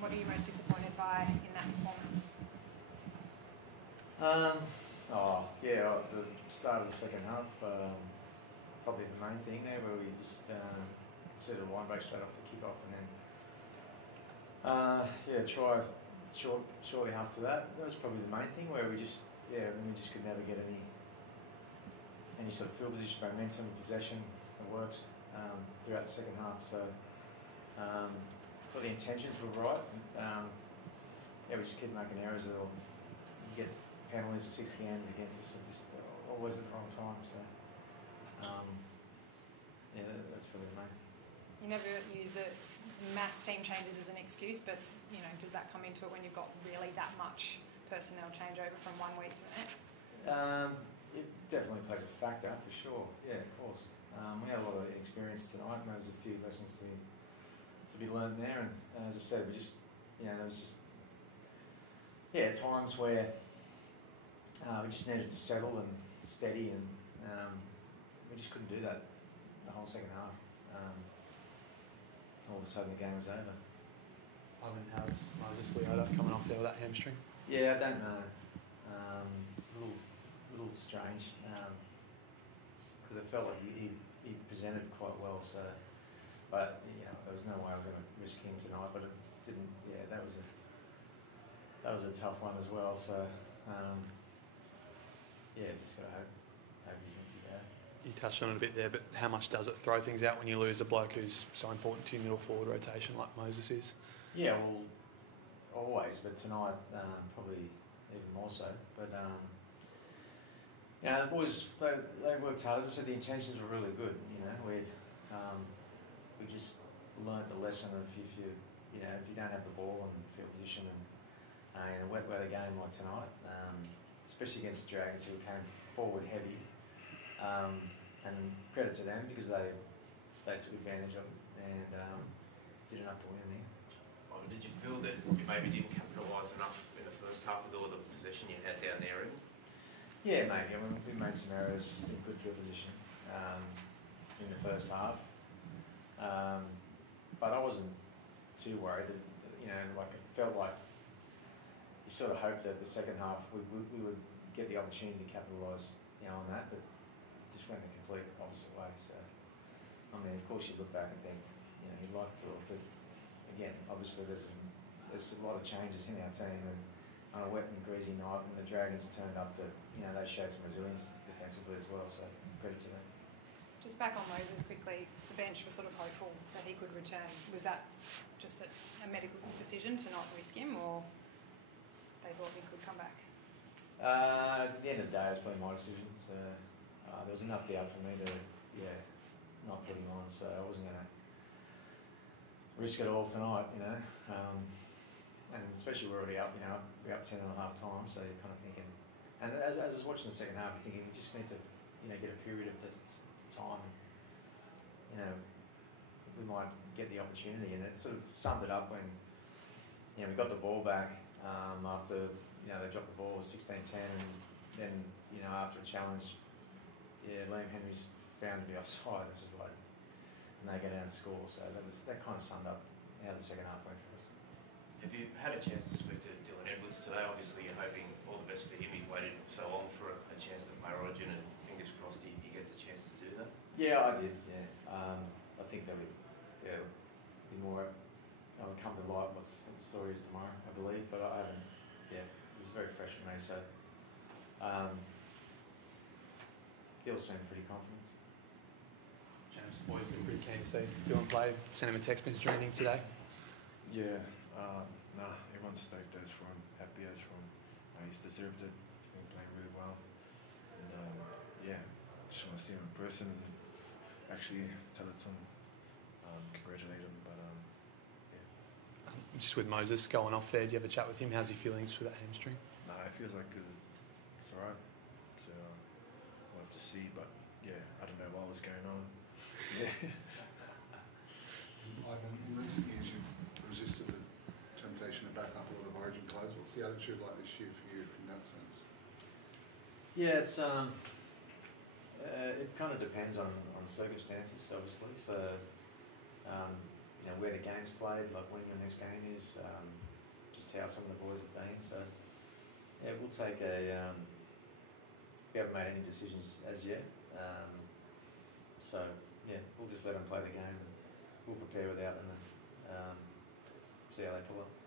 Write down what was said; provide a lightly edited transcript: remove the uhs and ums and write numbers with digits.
and what are you most disappointed by in that performance? The start of the second half, probably the main thing there, where we just conceded a line break straight off the kick-off, and then shortly after that, that was probably the main thing, where we just could never get any sort of field position, momentum, possession that works throughout the second half. So the intentions were right. We just keep making errors, or you get penalties, 6 games against us, just always at the wrong time. So that's probably the main. You never use the mass team changes as an excuse, but does that come into it when you've got really that much personnel changeover from one week to the next? It definitely plays a factor, for sure. Yeah, of course. We had a lot of experience tonight, and there was a few lessons to be learned there. And as I said, we just, there was just, times where we just needed to settle and steady, and we just couldn't do that the whole second half. All of a sudden, the game was over. Ivan, how's Moses Leota coming off there with that hamstring? Yeah, I don't know. It's a little strange, because I felt like he presented quite well. So, but there was no way I was going to risk him tonight. But it didn't. Yeah, that was a tough one as well. So, just gotta hope he's not too bad. You touched on it a bit there, but how much does it throw things out when you lose a bloke who's so important to your middle forward rotation like Moses is? Yeah, well, always, but tonight probably even more so. But the boys, they worked hard. As I said, the intentions were really good. We just learnt the lesson of if you don't have the ball and field position and in a wet weather game like tonight, especially against the Dragons, who came forward heavy. And credit to them, because they took advantage of it and did enough to win there. Did you feel that you maybe didn't capitalise enough in the first half with all the possession you had down there? Yeah, maybe. We made some errors in good field position in the first half, but I wasn't too worried. That, it felt like you sort of hoped that the second half we would get the opportunity to capitalise, on that, but just went the complete opposite way. So, of course, you look back and think, you'd like to, but again, obviously there's a lot of changes in our team, and on a wet and greasy night when the Dragons turned up to, they showed some resilience defensively as well, so credit to them. Just back on Moses quickly, the bench was sort of hopeful that he could return. Was that just a medical decision to not risk him, or they thought he could come back? At the end of the day, it was probably my decision. So there was enough doubt for me to, not put him on, so I wasn't going to risk it all tonight, and especially we're already up, we're up 10 and a half times, so you're kind of thinking, and as I was watching the second half, you're thinking you just need to, get a period of this time, we might get the opportunity, and it sort of summed it up when, we got the ball back after, they dropped the ball 16-10, and then, after a challenge, Liam Henry's found to be offside, which is like, and they go down and score, so that kind of summed up how the second half went for us. Have you had a chance to speak to Dylan Edwards today? Obviously, you're hoping all the best for him. He's waited so long for a chance to play Origin, and fingers crossed he gets a chance to do that. Yeah, I did. Yeah, I think that would be more. It'll come to light what the story is tomorrow, I believe. But I haven't. Yeah, it was very fresh for me. So, Dylan seemed pretty confident. James, the boys have been pretty keen to see Dylan play. Sent him a text message or anything today? Yeah, everyone's stoked as for him, happy as for him. He's deserved it. He's been playing really well. And just want to see him in person and actually tell it to him, congratulate him. But Just with Moses going off there, do you have a chat with him? How's he feeling just with that hamstring? No, it feels like it's alright. So we'll have to see. But I don't know what was going on. Ivan, in recent years you've resisted the temptation to back up a lot of Origin players. What's the attitude like this year for you in that sense? Yeah, it's it kind of depends on circumstances, obviously. So you know, where the game's played, like when your next game is, just how some of the boys have been. So yeah, we'll take a. We haven't made any decisions as yet. So yeah, we'll just let them play the game and we'll prepare without them and see how they pull up.